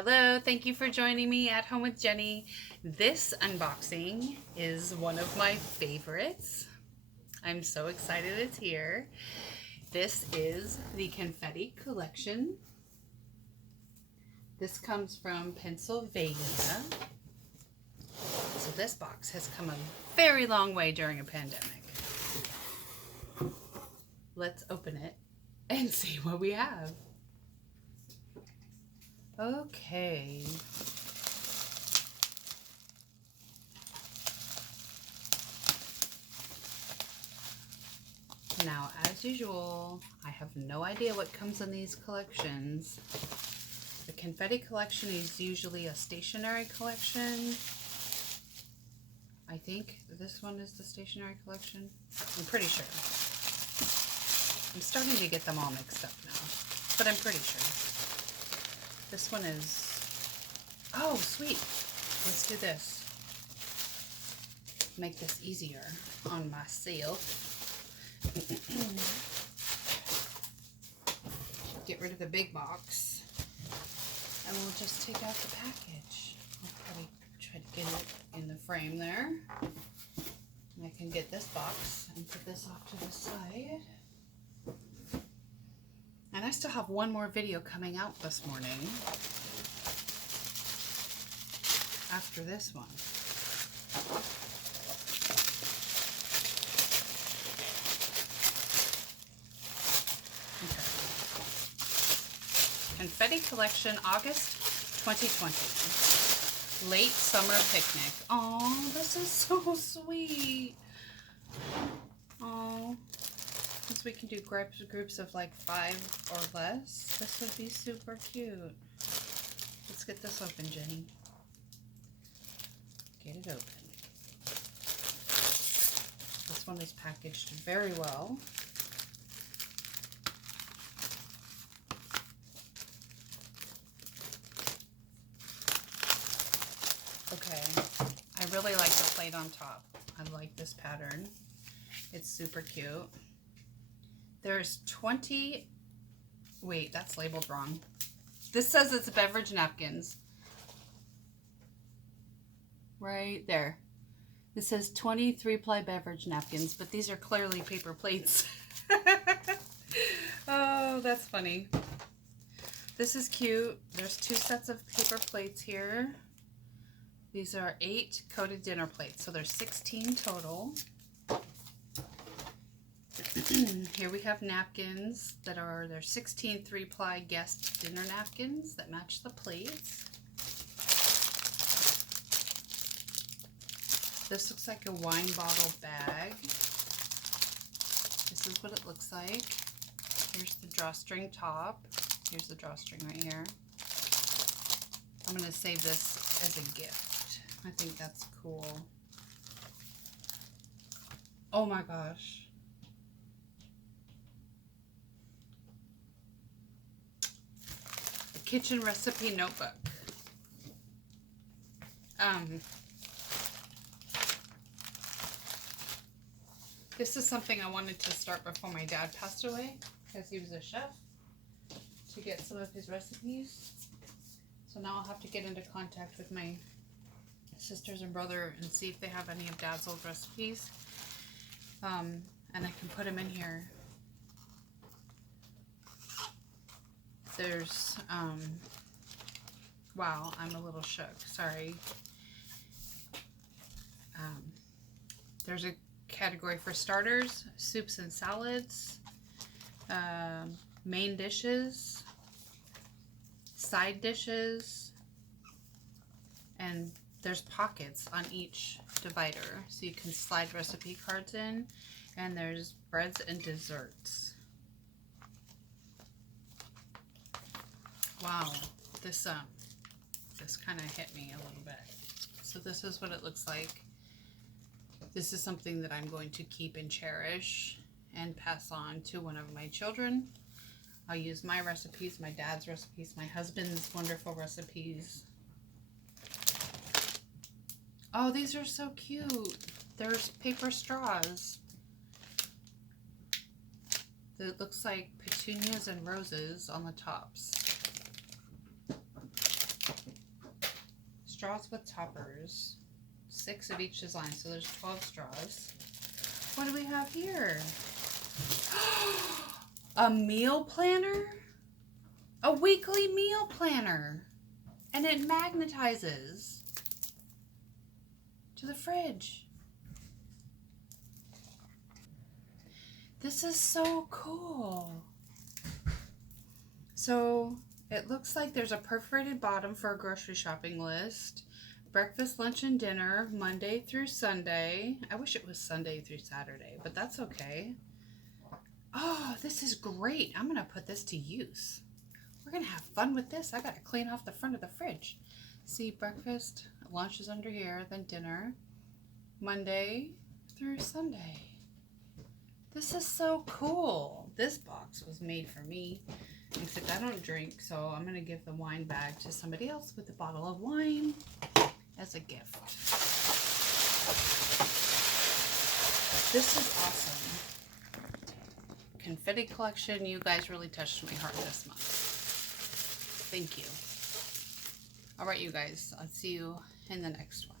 Hello, thank you for joining me at Home with Jenny. This unboxing is one of my favorites. I'm so excited it's here. This is the Confetti collection. This comes from Pennsylvania. So this box has come a very long way during a pandemic. Let's open it and see what we have. Okay. Now, as usual, I have no idea what comes in these collections. The Confetti collection is usually a stationery collection. I think this one is the stationery collection. I'm pretty sure. I'm starting to get them all mixed up now, but I'm pretty sure. This one is, oh, sweet. Let's do this. Make this easier on myself. Get rid of the big box. And we'll just take out the package. I'll probably try to get it in the frame there. And I can get this box and put this off to the side. And I still have one more video coming out this morning after this one. Okay. Confetti collection, August 2020. Late summer picnic. Oh, this is so sweet. Oh. Since we can do groups of like 5 or less, this would be super cute. Let's get this open, Jenny. Get it open. This one is packaged very well. Okay, I really like the plate on top. I like this pattern. It's super cute. There's 20, wait, that's labeled wrong. This says it's beverage napkins. Right there. It says 20 3-ply beverage napkins, but these are clearly paper plates. Oh, that's funny. This is cute. There's 2 sets of paper plates here. These are 8 coated dinner plates, so there's 16 total. Here we have napkins that are, there's 16 3-ply guest dinner napkins that match the plates. This looks like a wine bottle bag. This is what it looks like. Here's the drawstring top. Here's the drawstring right here. I'm going to save this as a gift. I think that's cool. Oh my gosh. Kitchen recipe notebook. This is something I wanted to start before my dad passed away, because he was a chef, to get some of his recipes. So now I'll have to get into contact with my sisters and brother and see if they have any of Dad's old recipes. And I can put them in here. There's, wow, I'm a little shook, sorry. There's a category for starters, soups and salads, main dishes, side dishes, and there's pockets on each divider, so you can slide recipe cards in, and there's breads and desserts. Wow, this kind of hit me a little bit. So this is what it looks like. This is something that I'm going to keep and cherish and pass on to one of my children. I'll use my recipes, my dad's recipes, my husband's wonderful recipes. Oh, these are so cute. There's paper straws. It looks like petunias and roses on the tops. straws with toppers. 6 of each design, so there's 12 straws. What do we have here? A meal planner? A weekly meal planner. And it magnetizes to the fridge. This is so cool. So it looks like there's a perforated bottom for a grocery shopping list. Breakfast, lunch, and dinner, Monday through Sunday. I wish it was Sunday through Saturday, but that's okay. Oh, this is great. I'm going to put this to use. We're going to have fun with this. I got to clean off the front of the fridge. See, breakfast, lunch is under here, then dinner, Monday through Sunday. This is so cool. This box was made for me, except I don't drink, so I'm going to give the wine bag to somebody else with a bottle of wine as a gift. This is awesome. Confetti collection, you guys really touched my heart this month. Thank you. All right, you guys, I'll see you in the next one.